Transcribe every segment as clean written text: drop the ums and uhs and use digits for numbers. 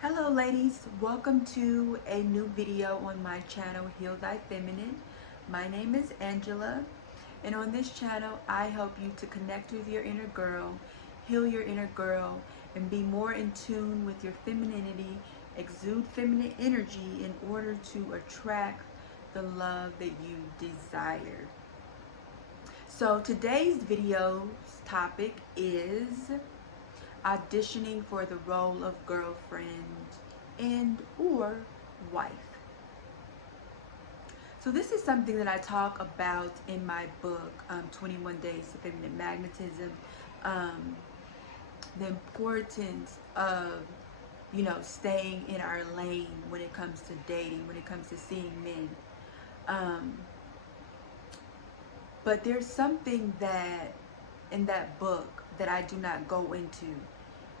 Hello ladies, welcome to a new video on my channel Heal Thy Feminine. My name is Angela, and on this channel I help you to connect with your inner girl, heal your inner girl, and be more in tune with your femininity, exude feminine energy in order to attract the love that you desire. So today's video's topic is auditioning for the role of girlfriend and or wife. So this is something that I talk about in my book, 21 Days to Feminine Magnetism. The importance of, staying in our lane when it comes to dating, when it comes to seeing men. But there's something that in that book that I do not go into,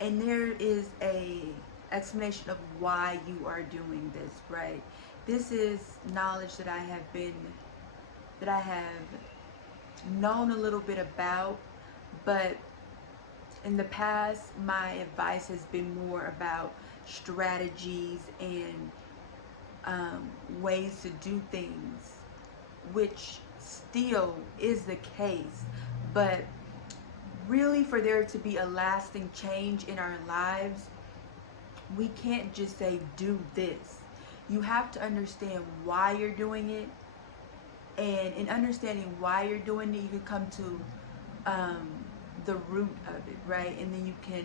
and there is a explanation of why you are doing this, right? This is knowledge that I have known a little bit about, but in the past my advice has been more about strategies and ways to do things, which still is the case, but really for there to be a lasting change in our lives, we can't just say do this. You have to understand why you're doing it, and in understanding why you're doing it, you can come to the root of it, right? And then you can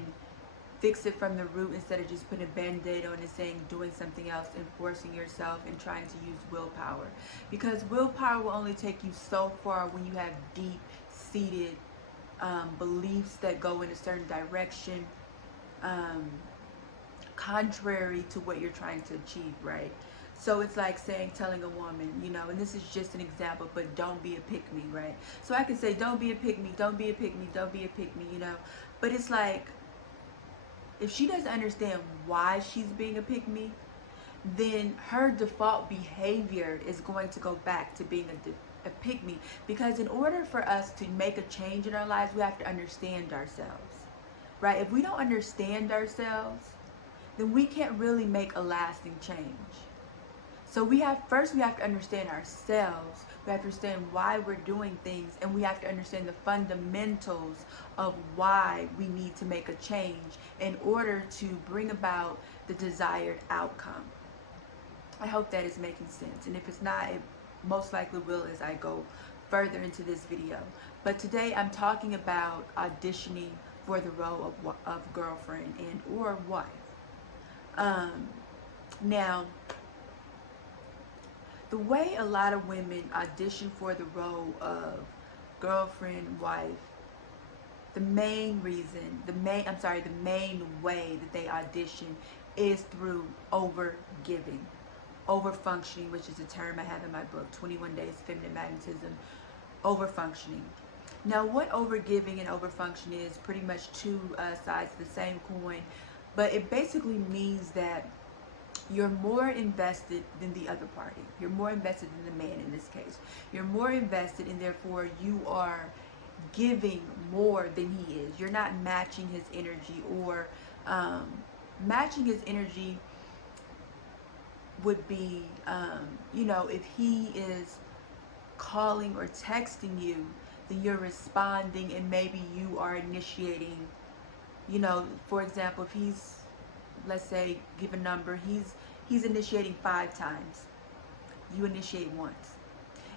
fix it from the root instead of just putting a band-aid on and saying doing something else and forcing yourself and trying to use willpower, because willpower will only take you so far when you have deep-seated beliefs that go in a certain direction, contrary to what you're trying to achieve, right? So it's like telling a woman, and this is just an example, but don't be a pick-me, right? So I can say, don't be a pick-me, don't be a pick-me, don't be a pick-me, but it's like, if she doesn't understand why she's being a pick-me, then her default behavior is going to go back to being a pick-me. Because in order for us to make a change in our lives, we have to understand ourselves, right? If we don't understand ourselves, then we can't really make a lasting change. So first we have to understand ourselves. We have to understand why we're doing things, and we have to understand the fundamentals of why we need to make a change in order to bring about the desired outcome. I hope that is making sense, and if it's not, it most likely will as I go further into this video. But today I'm talking about auditioning for the role of girlfriend and or wife. Now, the way a lot of women audition for the role of girlfriend, wife, the main way that they audition is through over-giving. Over-functioning, which is a term I have in my book, 21 Days Feminine Magnetism. Over-functioning. Now, what over-giving and over-functioning is pretty much two sides of the same coin, but it basically means that you're more invested than the other party. You're more invested than the man in this case. You're more invested, and therefore you are giving more than he is. You're not matching his energy, or matching his energy would be, if he is calling or texting you, then you're responding, and maybe you are initiating, for example, if he's, let's say, give a number, he's initiating 5 times. You initiate once.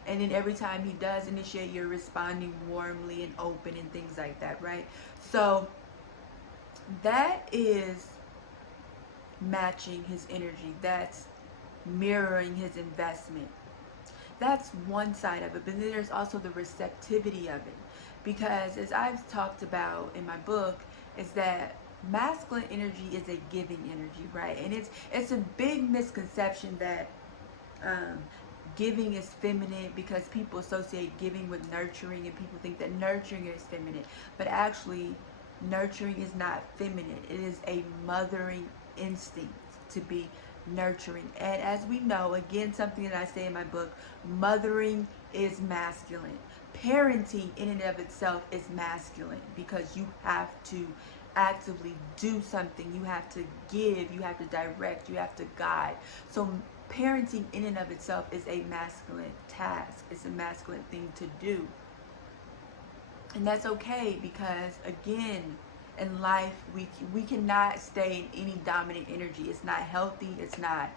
And then every time he does initiate, you're responding warmly and open and things like that, right? So that is matching his energy. That's mirroring his investment. That's one side of it. But then there's also the receptivity of it. Because as I've talked about in my book, is that masculine energy is a giving energy, right? And it's a big misconception that giving is feminine, because people associate giving with nurturing, and people think that nurturing is feminine. But actually, nurturing is not feminine. It is a mothering instinct to be nurturing. And as we know, again, something that I say in my book, mothering is masculine. Parenting in and of itself is masculine, because you have to actively do something. You have to give, you have to direct, you have to guide. So parenting in and of itself is a masculine task. It's a masculine thing to do. And that's okay, because again, in life we cannot stay in any dominant energy. It's not healthy, it's not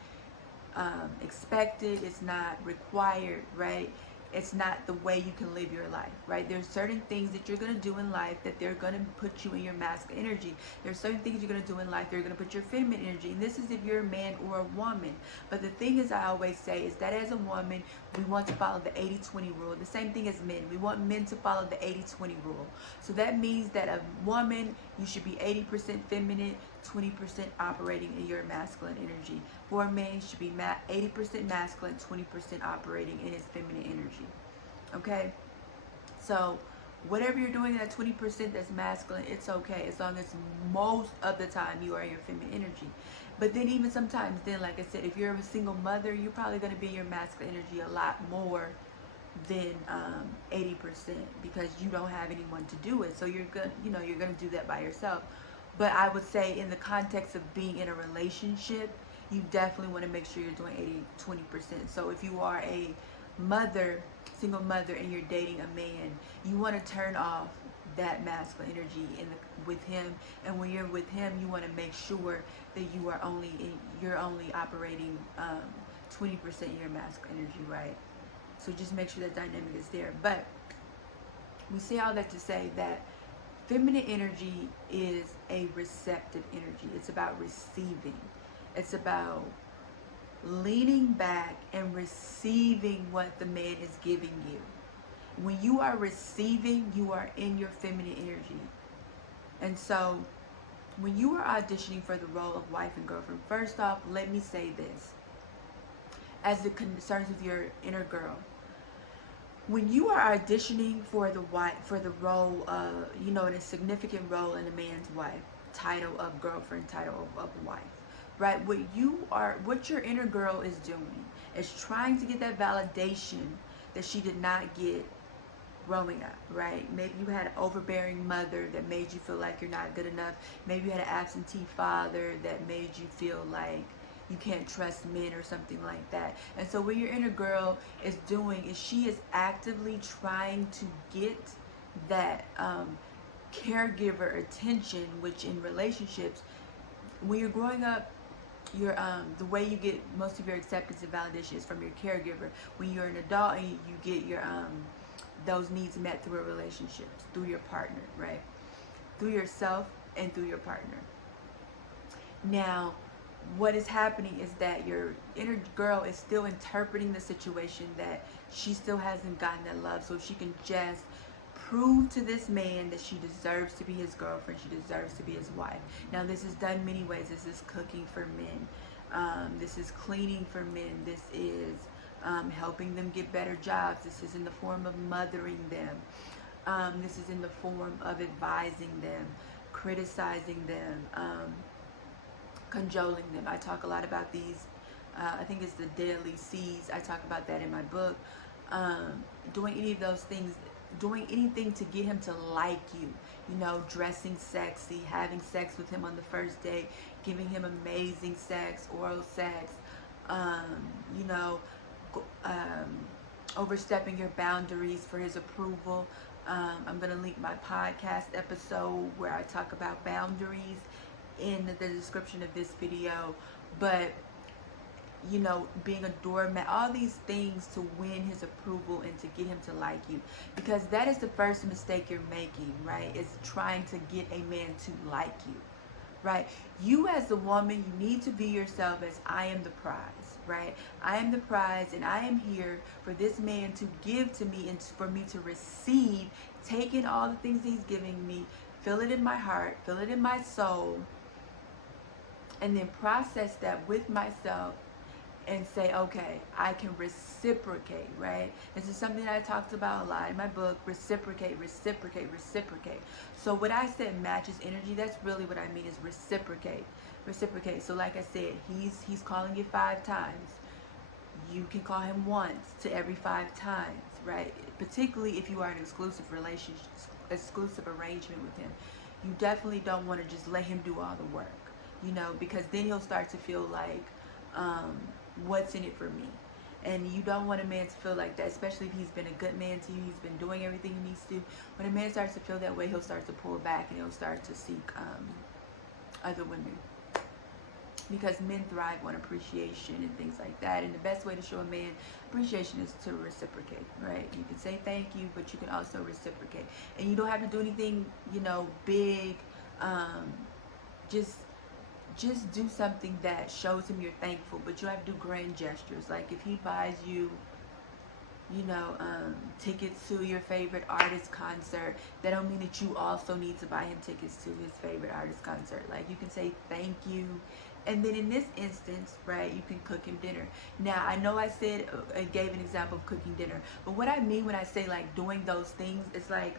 expected, it's not required, right? It's not the way you can live your life, right? There's certain things that you're going to do in life that they're going to put you in your masculine energy. There's certain things you're going to do in life they're going to put your feminine energy. And this is if you're a man or a woman. But the thing is, I always say, is that as a woman, we want to follow the 80-20 rule. The same thing as men. We want men to follow the 80-20 rule. So that means that a woman, you should be 80% feminine, 20% operating in your masculine energy. For a man, should be 80% masculine, 20% operating in his feminine energy. Okay? So, whatever you're doing, that 20% that's masculine, it's okay, as long as most of the time you are in your feminine energy. But then even sometimes then, like I said, if you're a single mother, you're probably going to be in your masculine energy a lot more than 80%, because you don't have anyone to do it. So you're going, you're going to do that by yourself. But I would say in the context of being in a relationship, you definitely want to make sure you're doing 80-20%. So if you are a mother, single mother, and you're dating a man, you want to turn off that masculine energy with him. And when you're with him, you want to make sure that you're only operating 20% in your masculine energy, right? So just make sure that dynamic is there. But we say all that to say that feminine energy is a receptive energy. It's about receiving. It's about leaning back and receiving what the man is giving you. When you are receiving, you are in your feminine energy. And so when you are auditioning for the role of wife and girlfriend, first off, let me say this. As it concerns with your inner girl, when you are auditioning for the role, in a significant role in a man's wife, title of girlfriend, title of wife, right? What your inner girl is doing is trying to get that validation that she did not get growing up, right? Maybe you had an overbearing mother that made you feel like you're not good enough. Maybe you had an absentee father that made you feel like you can't trust men or something like that. And so what your inner girl is doing is she is actively trying to get that caregiver attention, which in relationships, when you're growing up, the way you get most of your acceptance and validation is from your caregiver. When you're an adult, and you get your those needs met through a relationship, through your partner, right? Through yourself and through your partner. Now, what is happening is that your inner girl is still interpreting the situation that she still hasn't gotten that love, so she can just prove to this man that she deserves to be his girlfriend, she deserves to be his wife. Now, this is done many ways. This is cooking for men, this is cleaning for men, this is helping them get better jobs, this is in the form of mothering them, this is in the form of advising them, criticizing them, cajoling them. I talk a lot about these. I think it's the deadly C's. I talk about that in my book. Doing any of those things, doing anything to get him to like you. Dressing sexy, having sex with him on the first date, giving him amazing sex, oral sex. You know, overstepping your boundaries for his approval. I'm going to link my podcast episode where I talk about boundaries in the description of this video. But being a doormat, all these things to win his approval and to get him to like you, because that is the first mistake you're making, right? Is trying to get a man to like you, right? You as a woman, you need to be yourself as I am the prize, right? I am the prize, and I am here for this man to give to me and for me to receive, taking all the things he's giving me, feel it in my heart, feel it in my soul, and then process that with myself and say, okay, I can reciprocate, right? This is something that I talked about a lot in my book, reciprocate, reciprocate, reciprocate. So what I said matches energy, that's really what I mean is reciprocate, reciprocate. So like I said, he's calling you 5 times. You can call him once to every 5 times, right? Particularly if you are in an exclusive relationship, exclusive arrangement with him. You definitely don't want to just let him do all the work, you know, because then he'll start to feel like, um, what's in it for me? And you don't want a man to feel like that, especially if he's been a good man to you, he's been doing everything he needs to. When a man starts to feel that way, he'll start to pull back and he'll start to seek other women, because men thrive on appreciation and things like that. And the best way to show a man appreciation is to reciprocate, right? You can say thank you, but you can also reciprocate. And you don't have to do anything, you know, big. Um, just just do something that shows him you're thankful, but you don't have to do grand gestures. Like if he buys you, you know, tickets to your favorite artist concert, that don't mean that you also need to buy him tickets to his favorite artist concert. Like you can say thank you, and then in this instance, right, you can cook him dinner. Now I know I said, I gave an example of cooking dinner, but what I mean when I say like doing those things, it's like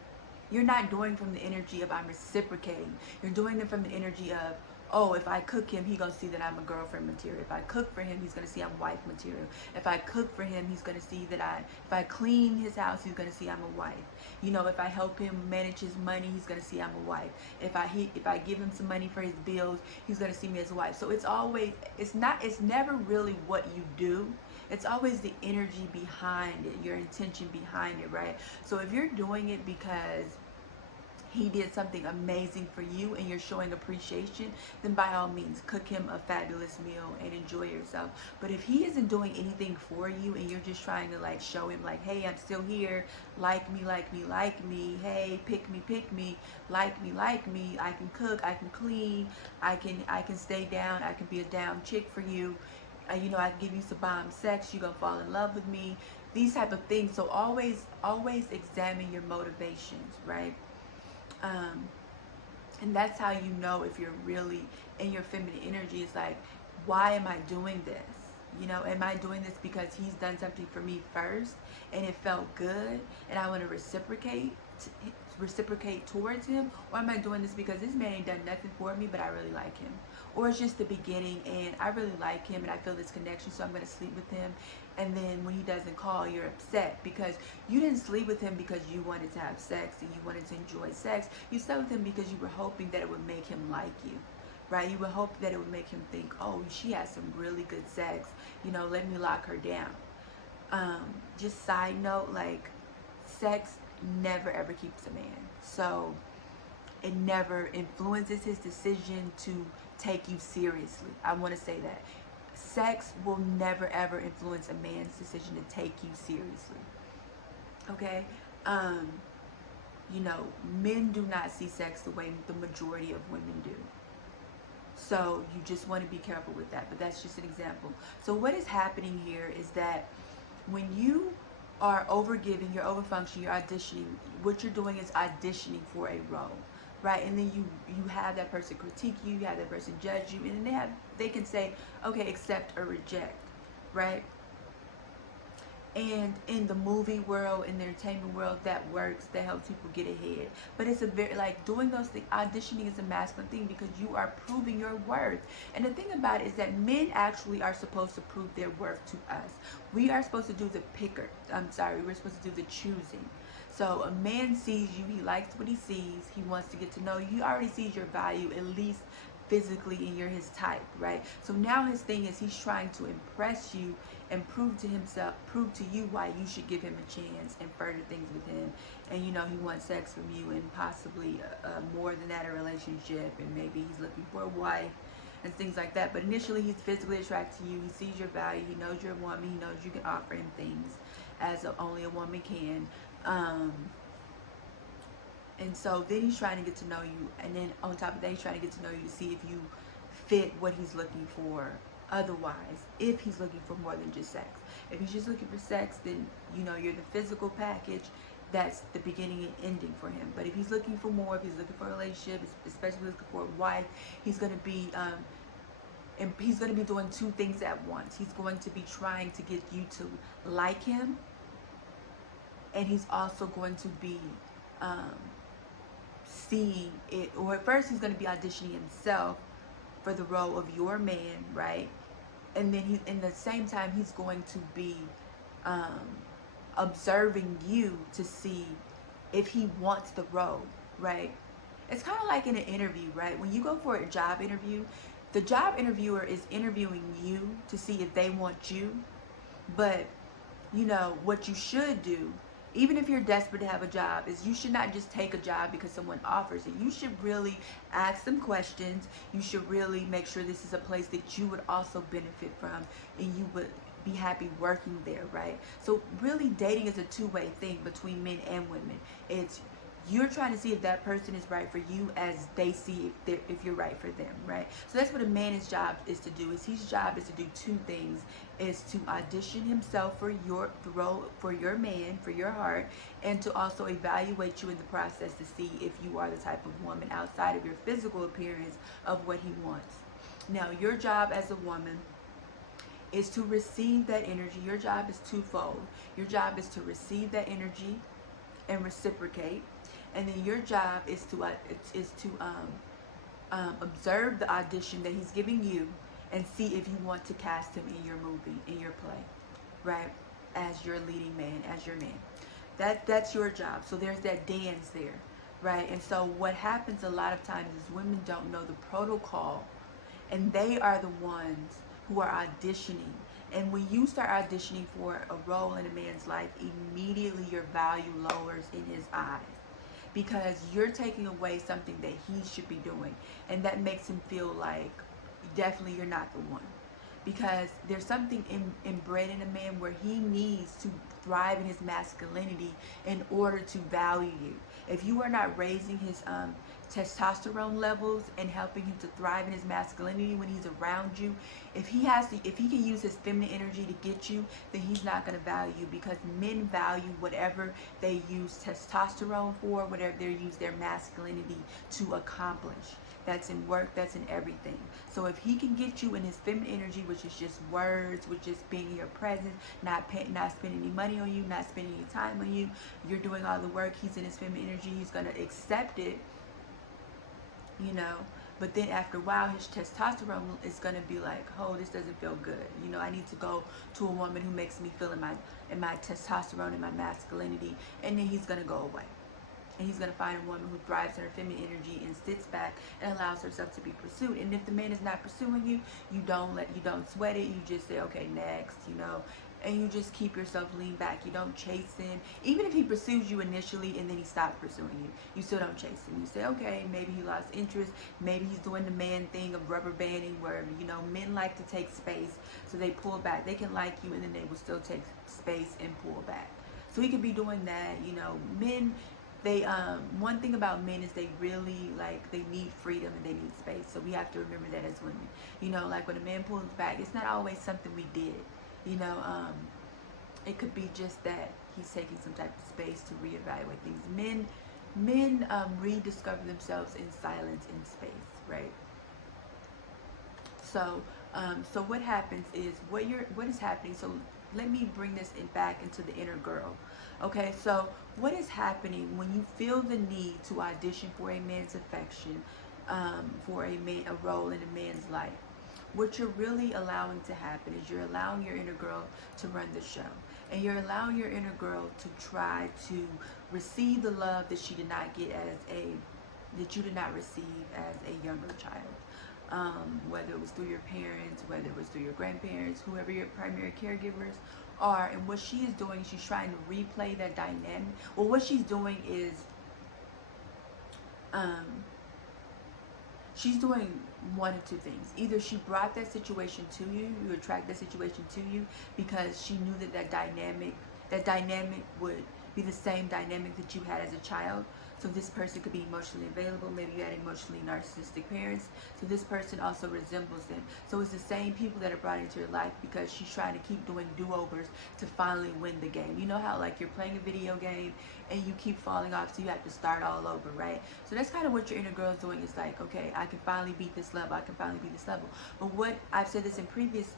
you're not doing from the energy of I'm reciprocating. You're doing them from the energy of, oh, if I cook him, he's gonna see that I'm a girlfriend material. If I cook for him, he's gonna see I'm wife material. If I cook for him, he's gonna see that if I clean his house, he's gonna see I'm a wife. You know, if I help him manage his money, he's gonna see I'm a wife. If I give him some money for his bills, he's gonna see me as a wife. So it's never really what you do. It's always the energy behind it, your intention behind it, right? So if you're doing it because he did something amazing for you and you're showing appreciation, then by all means cook him a fabulous meal and enjoy yourself. But if he isn't doing anything for you and you're just trying to like show him like, hey, I'm still here, like me, like me, like me, hey, pick me, like me, I can cook, I can clean, I can stay down, I can be a down chick for you, you know, I can give you some bomb sex, you're gonna fall in love with me, these type of things. So always examine your motivations, right? um, and that's how you know if you're really in your feminine energy. It's like, why am I doing this? You know, am I doing this because he's done something for me first and it felt good and I want to reciprocate towards him? Or am I doing this because this man ain't done nothing for me but I really like him? Or it's just the beginning and I really like him and I feel this connection, so I'm going to sleep with him, and then when he doesn't call, you're upset because you didn't sleep with him because you wanted to have sex and you wanted to enjoy sex. You slept with him because you were hoping that it would make him like you, right? You would hope that it would make him think, oh, she has some really good sex, you know, let me lock her down. um just side note, like, sex never ever keeps a man, so it never influences his decision to take you seriously. I want to say that sex will never ever influence a man's decision to take you seriously. Okay? Um, you know, men do not see sex the way the majority of women do. So you just want to be careful with that. But that's just an example. So what is happening here is that when you are overgiving, you're overfunctioning, you're auditioning, what you're doing is auditioning for a role, right? And then you have that person critique you, you have that person judge you, and then they can say, okay, accept or reject, right? And in the movie world, in the entertainment world, that works, that helps people get ahead. But it's a very, like, doing those things, auditioning is a masculine thing because you are proving your worth. And the thing about it is that men actually are supposed to prove their worth to us. We are supposed to do the we're supposed to do the choosing. So a man sees you, he likes what he sees, he wants to get to know you, he already sees your value, at least physically, and you're his type, right? So now his thing is he's trying to impress you and prove to you why you should give him a chance and further things with him. And you know, he wants sex from you and possibly more than that, a relationship, and maybe he's looking for a wife and things like that. But initially he's physically attracted to you, he sees your value, he knows you're a woman, he knows you can offer him things as only a woman can. um, and so then he's trying to get to know you, and then on top of that, he's trying to get to know you to see if you fit what he's looking for. Otherwise, if he's looking for more than just sex, if he's just looking for sex, then you know you're the physical package. That's the beginning and ending for him. But if he's looking for more, if he's looking for a relationship, especially looking for a wife, he's going to be and he's going to be doing two things at once. He's going to be trying to get you to like him, and he's also going to be um, seeing it, or at first he's going to be auditioning himself for the role of your man, right? And then he, in the same time, he's going to be um, observing you to see if he wants the role, right? It's kind of like in an interview, right? When you go for a job interview, the job interviewer is interviewing you to see if they want you. But what you should do, even if you're desperate to have a job, is you should not just take a job because someone offers it. You should really ask them questions. You should really make sure this is a place that you would also benefit from and you would be happy working there, right? So really dating is a two-way thing between men and women. It's you're trying to see if that person is right for you as they see if you're right for them, right? So that's what a man's job is to do. Is his job is to do two things: is to audition himself for the role for your man, for your heart, and to also evaluate you in the process to see if you are the type of woman outside of your physical appearance of what he wants. Now, your job as a woman is to receive that energy. Your job is twofold. Your job is to receive that energy and reciprocate, and then your job is to observe the audition that he's giving you and see if you want to cast him in your movie, in your play, right? As your leading man, as your man. That's your job. So there's that dance there, right? And so what happens a lot of times is women don't know the protocol, and they are the ones who are auditioning. And when you start auditioning for a role in a man's life, immediately your value lowers in his eyes because you're taking away something that he should be doing, and that makes him feel like definitely you're not the one, because there's something inbred in a man where he needs to thrive in his masculinity in order to value you. If you are not raising his testosterone levels and helping him to thrive in his masculinity when he's around you, if he can use his feminine energy to get you, then he's not going to value you, because men value whatever they use testosterone for, whatever they use their masculinity to accomplish. That's in work, that's in everything. So if he can get you in his feminine energy, which is just words, which is being in your presence, not spending any money on you, not spending any time on you, you're doing all the work, he's in his feminine energy, he's going to accept it, but then after a while his testosterone is going to be like, oh, this doesn't feel good, I need to go to a woman who makes me feel in my testosterone and my masculinity, and then he's going to go away. And he's going to find a woman who thrives in her feminine energy and sits back and allows herself to be pursued. And if the man is not pursuing you, you don't sweat it. You just say, okay, next, and you just keep yourself lean back. You don't chase him. Even if he pursues you initially and then he stops pursuing you, you still don't chase him. You say, okay, maybe he lost interest. Maybe he's doing the man thing of rubber banding where, men like to take space. So they pull back. They can like you and then they will still take space and pull back. So he could be doing that. Men, they one thing about men is they really they need freedom and they need space. So we have to remember that as women. Like when a man pulls back, it's not always something we did. It could be just that he's taking some type of space to reevaluate things. Men rediscover themselves in silence, in space, right? So what happens is what is happening. So let me bring this back into the inner girl. Okay, so what is happening when you feel the need to audition for a man's affection, for a role in a man's life? What you're really allowing to happen is you're allowing your inner girl to run the show. And you're allowing your inner girl to try to receive the love that she did not get that you did not receive as a younger child. Whether it was through your parents, whether it was through your grandparents, whoever your primary caregivers are. And what she is doing, she's trying to replay that dynamic. Well, what she's doing is she's doing one of two things. Either she brought that situation to you, you attract that situation to you because she knew that dynamic would be the same dynamic that you had as a child. So this person could be emotionally available. Maybe you had emotionally narcissistic parents. So this person also resembles them. So it's the same people that are brought into your life because she's trying to keep doing do-overs to finally win the game. You know how you're playing a video game and you keep falling off, so you have to start all over, right? So that's kind of what your inner girl is doing. Is okay, I can finally beat this level. I can finally beat this level. But what I've said this in previous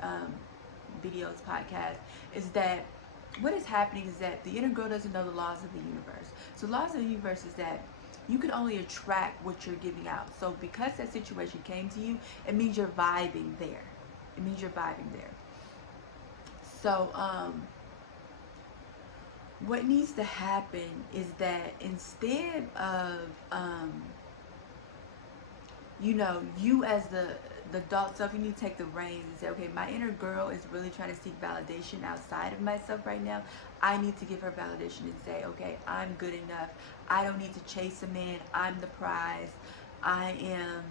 videos, podcasts, is that what is happening is that the inner girl doesn't know the laws of the universe. So the laws of the universe is that you can only attract what you're giving out. So because that situation came to you, it means you're vibing there. It means you're vibing there. So what needs to happen is that instead of you know, you as the adult self, you need to take the reins and say, okay, my inner girl is really trying to seek validation outside of myself right now. I need to give her validation and say, okay, I'm good enough. I don't need to chase a man. I'm the prize. I am,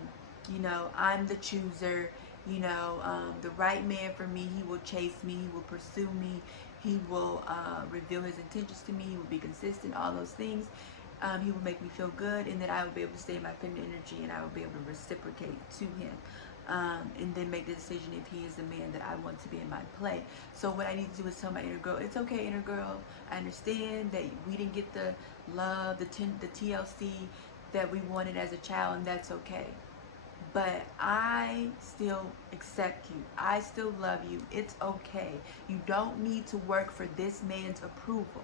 you know, I'm the chooser. You know, the right man for me, he will chase me, he will pursue me, he will reveal his intentions to me, he will be consistent, all those things. He will make me feel good, and then I will be able to stay in my feminine energy, and I will be able to reciprocate to him. And then make the decision if he is the man that I want to be in my play. So what I need to do is tell my inner girl, it's okay, inner girl. I understand that we didn't get the love, the TLC that we wanted as a child, and that's okay. But I still accept you. I still love you. It's okay. You don't need to work for this man's approval.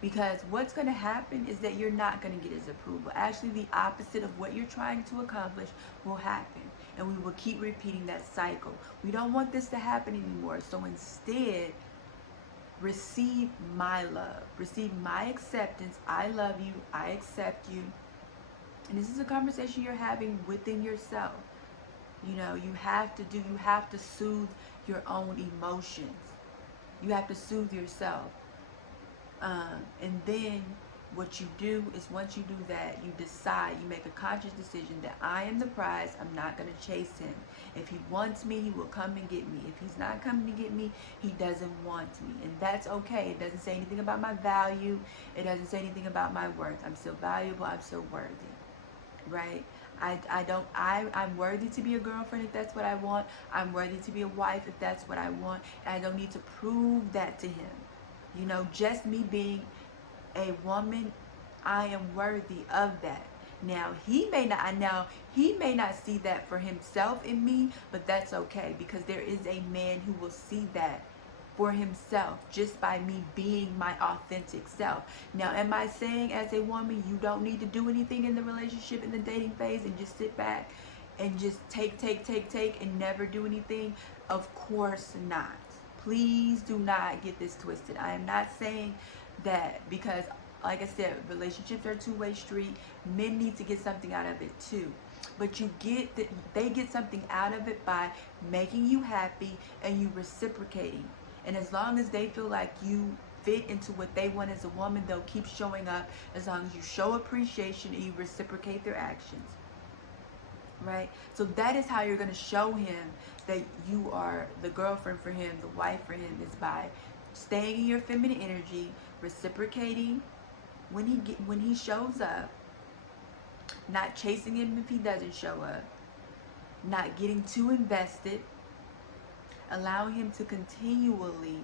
Because what's going to happen is that you're not going to get his approval. Actually, the opposite of what you're trying to accomplish will happen. And we will keep repeating that cycle. We don't want this to happen anymore. So instead, receive my love. Receive my acceptance. I love you. I accept you. And this is a conversation you're having within yourself. You know, you have to soothe your own emotions. You have to soothe yourself. And then what you do is once you do that, you decide, you make a conscious decision that I am the prize. I'm not going to chase him. If he wants me, he will come and get me. If he's not coming to get me, he doesn't want me. And that's okay. It doesn't say anything about my value. It doesn't say anything about my worth. I'm still valuable. I'm still worthy. Right? I'm worthy to be a girlfriend if that's what I want. I'm worthy to be a wife if that's what I want. And I don't need to prove that to him. You know, just me being a woman, I am worthy of that. Now he may not see that for himself in me, but that's okay, because there is a man who will see that for himself just by me being my authentic self. Now, am I saying as a woman you don't need to do anything in the relationship, in the dating phase, and just sit back and just take and never do anything? Of course not. Please do not get this twisted. I am not saying that, because like I said, relationships are a two-way street. Men need to get something out of it too. But they get something out of it by making you happy and you reciprocating. And as long as they feel like you fit into what they want as a woman, they'll keep showing up, as long as you show appreciation and you reciprocate their actions. Right? So that is how you're going to show him that you are the girlfriend for him, the wife for him, is by staying in your feminine energy, reciprocating when he shows up, not chasing him if he doesn't show up, not getting too invested, allowing him to continually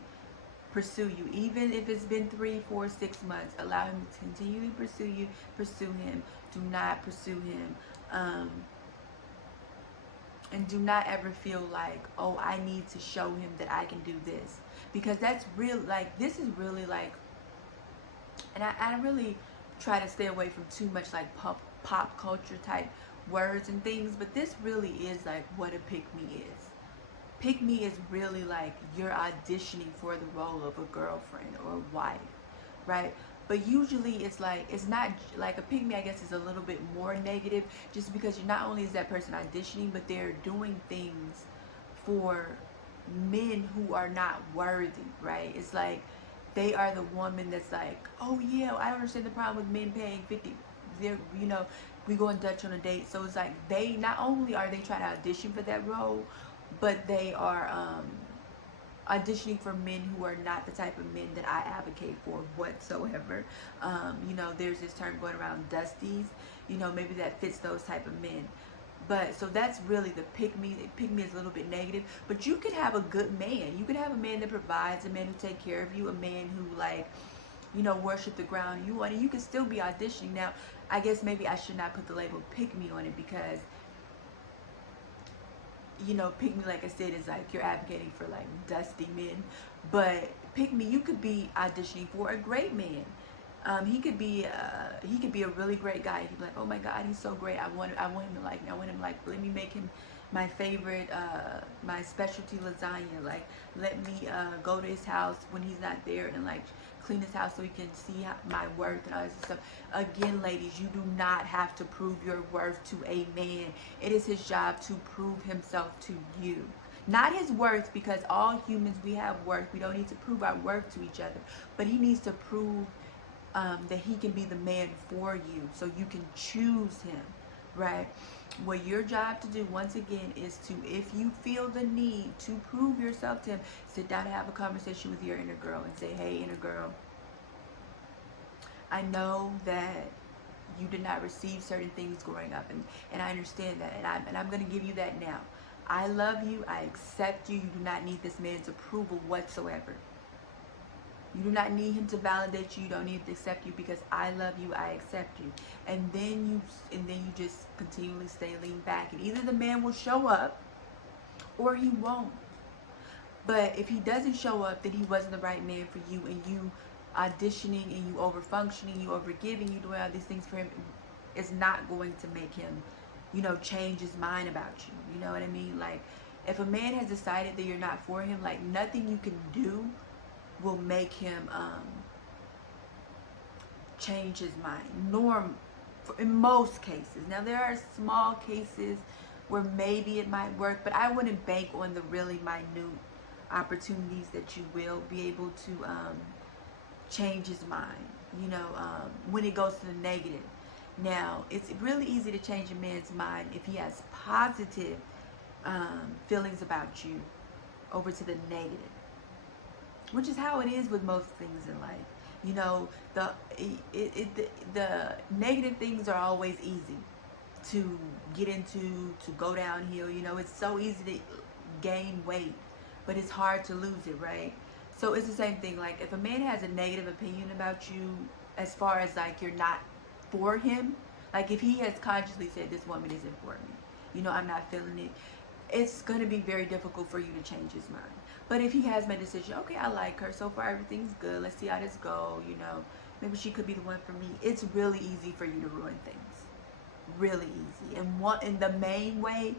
pursue you, even if it's been 3, 4, 6 months. Allow him to continually pursue him. Do not pursue him. And do not ever feel like, oh, I need to show him that I can do this. Because that's real, like, this is really like, and I really try to stay away from too much like pop culture type words and things, but this really is like what a pick-me is. Pick-me is really like you're auditioning for the role of a girlfriend or a wife, right? But usually it's like, it's not like a pick-me, I guess, is a little bit more negative, just because you're not only is that person auditioning, but they're doing things for men who are not worthy, right? It's like they are the woman that's like, oh yeah, I don't understand the problem with men paying 50. They're, you know, we going Dutch on a date. So it's like they, not only are they trying to audition for that role, but they are auditioning for men who are not the type of men that I advocate for whatsoever. You know, there's this term going around, dusties. You know, maybe that fits those type of men. But so that's really the pick-me. Pick-me is a little bit negative, but you could have a good man. You could have a man that provides, a man who take care of you, a man who, like, you know, worship the ground you want, and you can still be auditioning. Now, I guess maybe I should not put the label pick-me on it, because, you know, pick-me, like I said, is like you're advocating for like dusty men. But pick-me, you could be auditioning for a great man. He could be a really great guy. He'd be like, oh my God, he's so great. I want him to like me. I want him to like, let me make him my favorite, my specialty lasagna. Like, let me go to his house when he's not there and like clean his house so he can see my worth and all this stuff. Again, ladies, you do not have to prove your worth to a man. It is his job to prove himself to you. Not his worth, because all humans, we have worth. We don't need to prove our worth to each other. But he needs to prove that he can be the man for you so you can choose him, right? What your job to do, once again, is to, if you feel the need to prove yourself to him, sit down and have a conversation with your inner girl and say, hey, inner girl, I know that you did not receive certain things growing up, and I understand that, and I'm going to give you that now. I love you. I accept you. You do not need this man's approval whatsoever. You do not need him to validate you. You don't need him to accept you, because I love you. I accept you. And then you just continually stay lean back, and either the man will show up or he won't. But if he doesn't show up, then he wasn't the right man for you, and you auditioning and you over functioning, you over giving, you doing all these things for him is not going to make him, change his mind about you. You know what I mean? Like, if a man has decided that you're not for him, like, nothing you can do will make him change his mind. In most cases. Now, there are small cases where maybe it might work, but I wouldn't bank on the really minute opportunities that you will be able to change his mind, when it goes to the negative. Now, it's really easy to change a man's mind if he has positive feelings about you over to the negative, which is how it is with most things in life. The negative things are always easy to get into, to go downhill. It's so easy to gain weight, but it's hard to lose it, right? So it's the same thing. Like, if a man has a negative opinion about you, as far as like you're not for him, like if he has consciously said, this woman isn't for me, I'm not feeling it, it's going to be very difficult for you to change his mind. But if he has made a decision, okay, I like her, so far everything's good, let's see how this go, maybe she could be the one for me, it's really easy for you to ruin things. Really easy. And the main way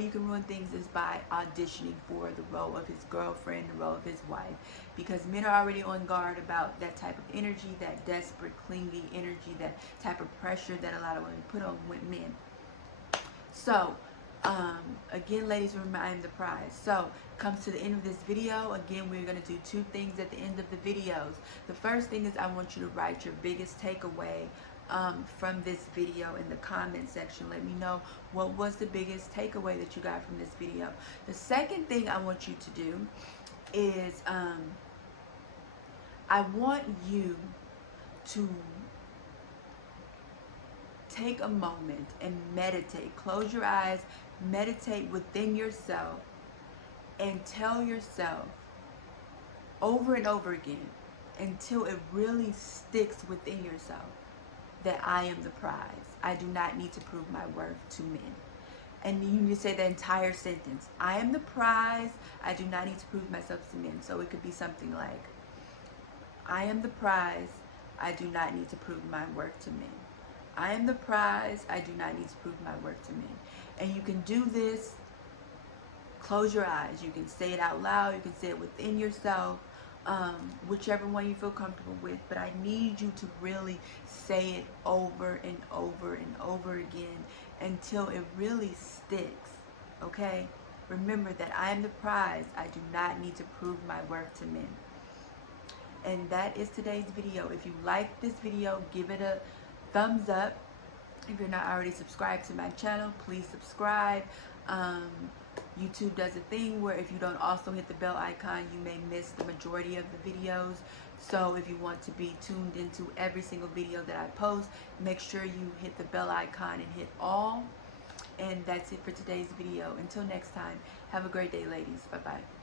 you can ruin things is by auditioning for the role of his girlfriend, the role of his wife. Because men are already on guard about that type of energy, that desperate, clingy energy, that type of pressure that a lot of women put on men. So, again, ladies, remember, I am the prize. So, comes to the end of this video. Again, we're going to do two things at the end of the videos. The first thing is I want you to write your biggest takeaway from this video in the comment section. Let me know what was the biggest takeaway that you got from this video. The second thing I want you to do is I want you to take a moment and meditate. Close your eyes, meditate within yourself, and tell yourself over and over again until it really sticks within yourself that I am the prize. I do not need to prove my worth to men. And you need to say the entire sentence. I am the prize. I do not need to prove myself to men. So it could be something like, I am the prize. I do not need to prove my worth to men. I am the prize. I do not need to prove my worth to men. And you can do this. Close your eyes. You can say it out loud. You can say it within yourself. Whichever one you feel comfortable with. But I need you to really say it over and over and over again until it really sticks. Okay? Remember that I am the prize. I do not need to prove my worth to men. And that is today's video. If you like this video, give it a thumbs up. If you're not already subscribed to my channel, please subscribe. YouTube does a thing where if you don't also hit the bell icon, you may miss the majority of the videos. So if you want to be tuned into every single video that I post, make sure you hit the bell icon and hit all. And that's it for today's video. Until next time, have a great day, ladies. Bye-bye.